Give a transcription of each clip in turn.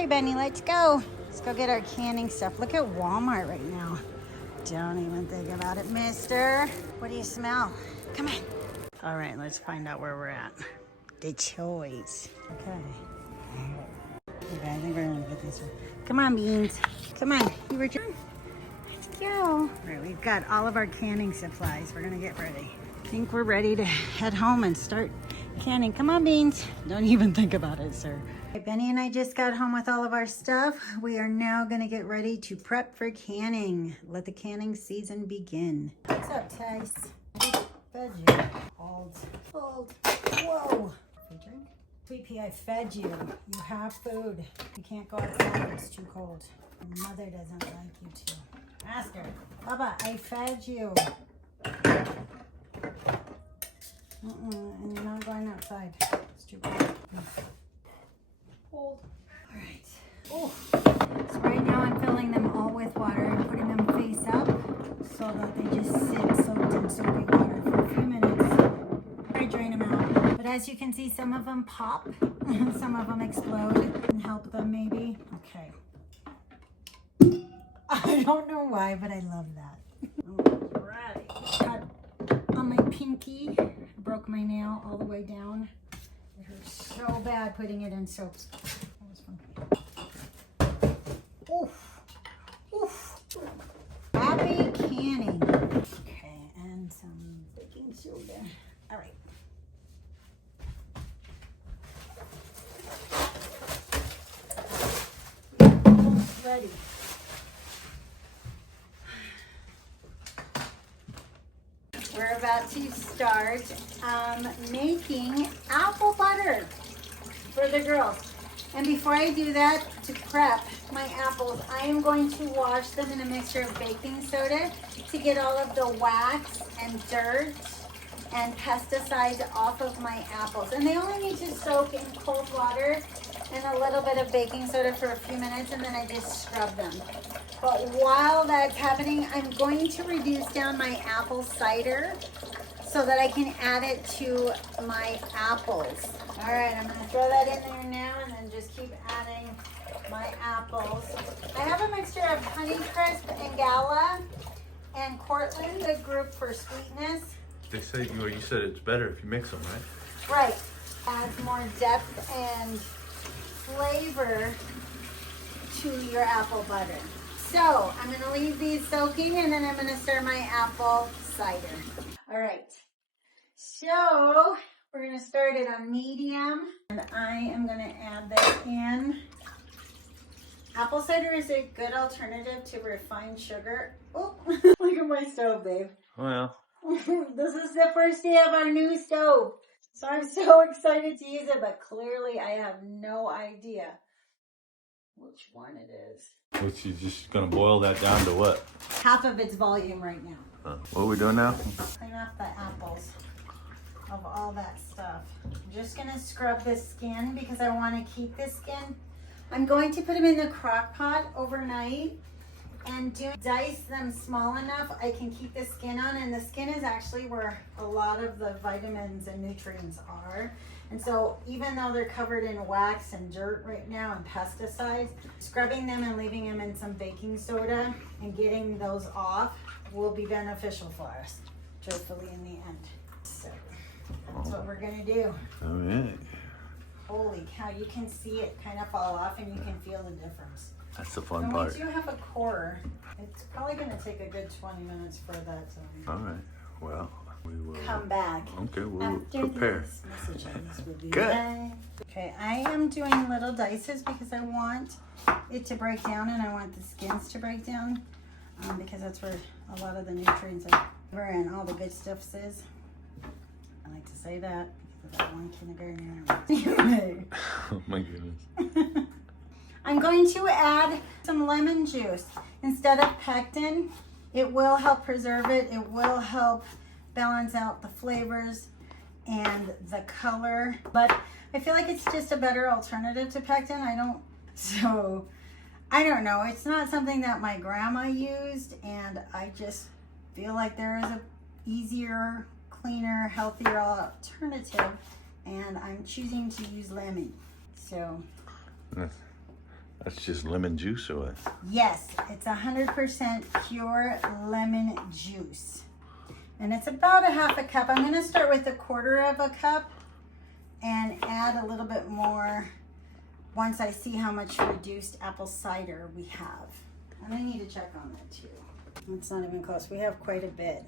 Okay, Benny, let's go. Let's go get our canning stuff. Look at Walmart right now. Don't even think about it, mister. What do you smell? Come on. All right, let's find out where we're at. The choice. Okay. Okay, I think we're gonna get this one. Come on, Beans. Come on. You were trying. Let's go. All right, we've got all of our canning supplies. We're gonna get ready. I think we're ready to head home and start canning. Come on, Beans. Don't even think about it, sir. Okay, Benny and I just got home with all of our stuff. We are now gonna get ready to prep for canning. Let the canning season begin. What's up, Tice? Fed you. Hold. Whoa. Free drink? Sweet pea, I fed you. You have food. You can't go outside. It's too cold. Your mother doesn't like you to. Ask her. Baba, I fed you. And you're not going outside. It's too cold. Cold. All right. Oh. So right now I'm filling them all with water and putting them face up so that they just sit soaked in soapy water for a few minutes. I drain them out. But as you can see, some of them pop, some of them explode, and help them maybe. Okay. I don't know why, but I love that. Alrighty. Cut on my pinky. I broke my nail all the way down. It hurts so bad putting it in soap. That was fun. Oof. Oof. Happy canning. Okay, and some baking soda. All right. Almost ready. We're about to start making apple butter for the girls. And before I do that, to prep my apples, I am going to wash them in a mixture of baking soda to get all of the wax and dirt and pesticides off of my apples. And they only need to soak in cold water and a little bit of baking soda for a few minutes, and then I just scrub them. But while that's happening, I'm going to reduce down my apple cider so that I can add it to my apples. All right, I'm gonna throw that in there now and then just keep adding my apples. I have a mixture of Honeycrisp and Gala and Cortland, the group for sweetness. They say, you said it's better if you mix them, right? Right, adds more depth and flavor to your apple butter. So I'm gonna leave these soaking and then I'm gonna stir my apple cider. All right, so we're gonna start it on medium and I am gonna add this in. Apple cider is a good alternative to refined sugar. Oh, look at my stove, babe. Well. This is the first day of our new stove. So I'm so excited to use it, but clearly I have no idea which one it is. Which you just gonna boil that down to what? Half of its volume right now. What are we doing now? Clean off the apples of all that stuff. I'm just gonna scrub the skin because I want to keep the skin. I'm going to put them in the crock pot overnight and dice them small enough I can keep the skin on, and the skin is actually where a lot of the vitamins and nutrients are. And so even though they're covered in wax and dirt right now and pesticides, scrubbing them and leaving them in some baking soda and getting those off will be beneficial for us, truthfully, in the end. So that's what we're gonna do. All right. Holy cow, you can see it kind of fall off and you can feel the difference. That's the fun And part. we do have a core. It's probably going to take a good 20 minutes for that to All right. Well, we will come back. Okay, we'll After prepare. these messages, we'll be Good. back. Okay, I am doing little dices because I want it to break down and I want the skins to break down because that's where a lot of the nutrients are and all the good stuff is. I like to say that because I have one kindergartner. Oh my goodness. I'm going to add some lemon juice instead of pectin. It will help preserve it. It will help balance out the flavors and the color. But I feel like it's just a better alternative to pectin. I don't know. It's not something that my grandma used, and I just feel like there is a easier, cleaner, healthier alternative, and I'm choosing to use lemon. So That's just lemon juice or what? Yes, it's 100% pure lemon juice. And it's about a half a cup. I'm gonna start with a quarter of a cup and add a little bit more once I see how much reduced apple cider we have. And I need to check on that too. It's not even close. We have quite a bit.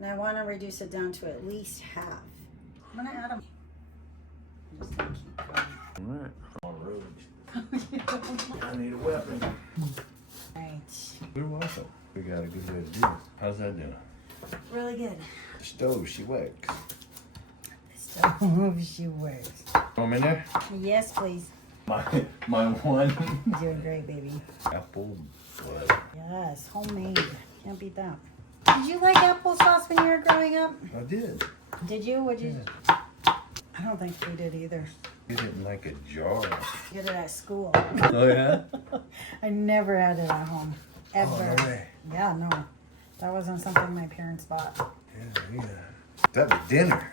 And I wanna reduce it down to at least half. I'm gonna add them. I'm just gonna keep going. All right. On the road. I need a weapon. Right. You're welcome. We got a good way to do it. How's that doing? Really good. The stove, she works. Stove, she works. Want me in there? Yes, please. My one. You're doing great, baby. Apple butter. Yes, homemade. Can't beat that. Did you like applesauce when you were growing up? I did. Did you? Would you? Yeah. I don't think we did either. Get it in like a jar. Get it at school. Oh, yeah? I never had it at home. Ever. Oh, no way. Yeah, no. That wasn't something my parents bought. Yeah. That was dinner.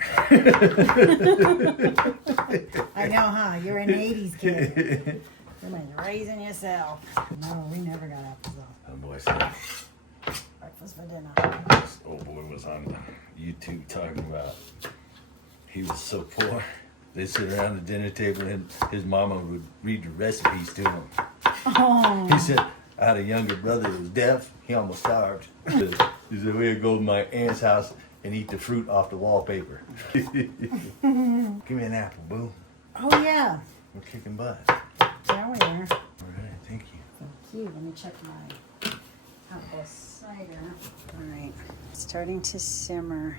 I know, huh? You're an 80s kid. You're like raising yourself. No, we never got applesauce. Oh, boy, said Breakfast for dinner. this old boy was on YouTube talking about he was so poor. They sit around the dinner table and his mama would read the recipes to him. Oh. He said, I had a younger brother who was deaf. He almost starved. He said, we'd go to my aunt's house and eat the fruit off the wallpaper. Give me an apple, boo. Oh, yeah. We're kicking butt. There we are. All right, thank you. Thank you. Let me check my apple cider. All right. It's starting to simmer.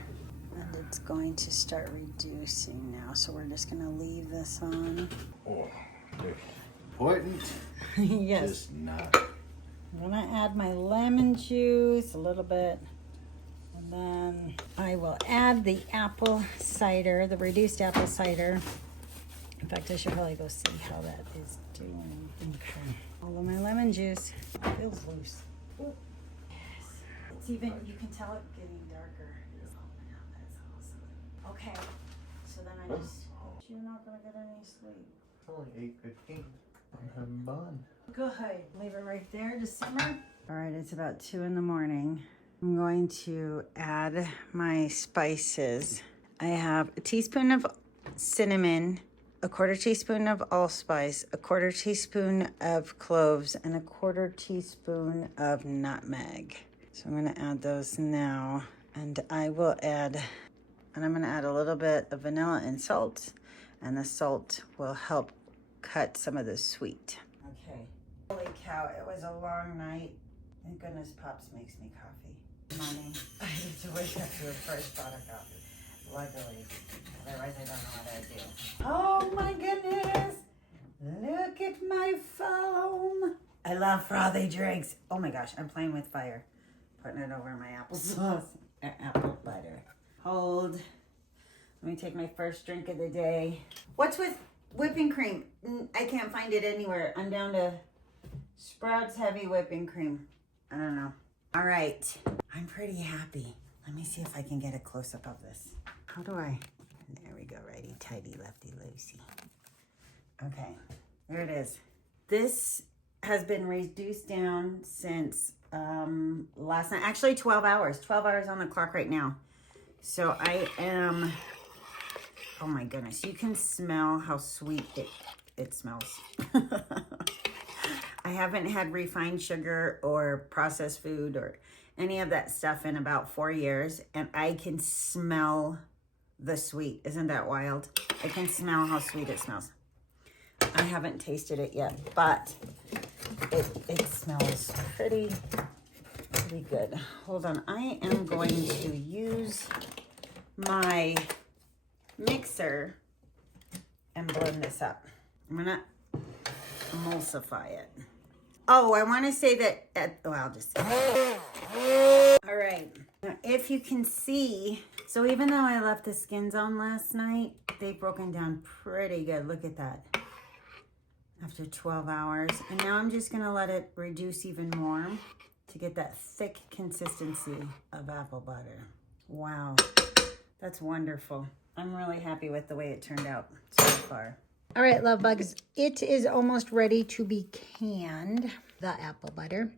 And it's going to start reducing now. So we're just going to leave this on. Oh, very important. Yes. Just not. I'm going to add my lemon juice a little bit. And then I will add the apple cider, the reduced apple cider. In fact, I should probably go see how that is doing. Okay. All of my lemon juice feels loose. Ooh. Yes. It's even, you can tell it getting darker. Okay, so then I just hope you're not gonna get any sleep. It's only 8:15. I'm having fun. Good. Leave it right there to simmer. All right, it's about 2 in the morning. I'm going to add my spices. I have a teaspoon of cinnamon, a 1/4 teaspoon of allspice, a 1/4 teaspoon of cloves, and a 1/4 teaspoon of nutmeg. So I'm gonna add those now, and I'm gonna add a little bit of vanilla and salt, and the salt will help cut some of the sweet. Okay. Holy cow, it was a long night. Thank goodness Pops makes me coffee. Money. I need to wake up to a fresh pot of coffee. Luckily. Otherwise I don't know what I'd do. Oh my goodness! Look at my foam. I love frothy drinks. Oh my gosh, I'm playing with fire. Putting it over my applesauce and apple butter. Hold. Let me take my first drink of the day. What's with whipping cream? I can't find it anywhere. I'm down to Sprouts Heavy Whipping Cream. I don't know. All right. I'm pretty happy. Let me see if I can get a close-up of this. How do I? There we go. Righty, tighty, lefty, loosey. Okay. There it is. This has been reduced down since last night. Actually, 12 hours. 12 hours on the clock right now. So I am, oh my goodness, you can smell how sweet it smells. I haven't had refined sugar or processed food or any of that stuff in about 4 years, and I can smell the sweet. Isn't that wild? I can smell how sweet it smells. I haven't tasted it yet, but it smells pretty good. Hold on, I am going to use my mixer and blend this up. I'm gonna emulsify it. Oh, I want to say that I'll just all right, now if you can see, so even though I left the skins on last night, they've broken down pretty good. Look at that. After 12 hours. And now I'm just gonna let it reduce even more to get that thick consistency of apple butter. Wow, that's wonderful. I'm really happy with the way it turned out so far. All right, love bugs, it is almost ready to be canned, the apple butter.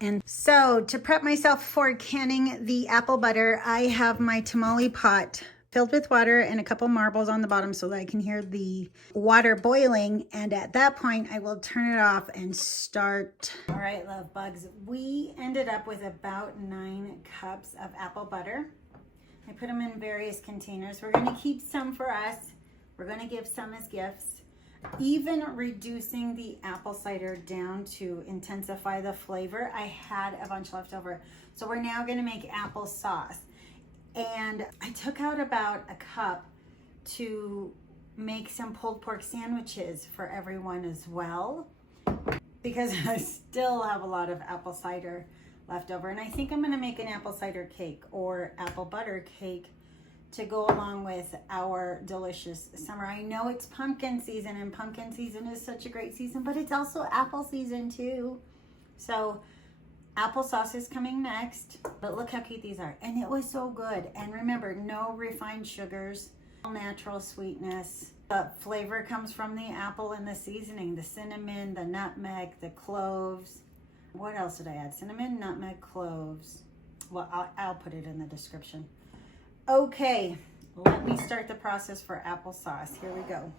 And so to prep myself for canning the apple butter, I have my tamale pot filled with water and a couple marbles on the bottom so that I can hear the water boiling. And at that point, I will turn it off and start. All right, love bugs, we ended up with about 9 cups of apple butter. I put them in various containers. We're gonna keep some for us. We're gonna give some as gifts. Even reducing the apple cider down to intensify the flavor, I had a bunch left over. So we're now gonna make apple sauce. And I took out about a cup to make some pulled pork sandwiches for everyone as well, because I still have a lot of apple cider left over. And I think I'm gonna make an apple cider cake or apple butter cake to go along with our delicious summer. I know it's pumpkin season, and pumpkin season is such a great season, but it's also apple season too. So applesauce is coming next, but look how cute these are. And it was so good. And remember, no refined sugars, all natural sweetness. The flavor comes from the apple and the seasoning, the cinnamon, the nutmeg, the cloves. What else did I add? Cinnamon, nutmeg, cloves. Well, I'll put it in the description. Okay, let me start the process for applesauce. Here we go.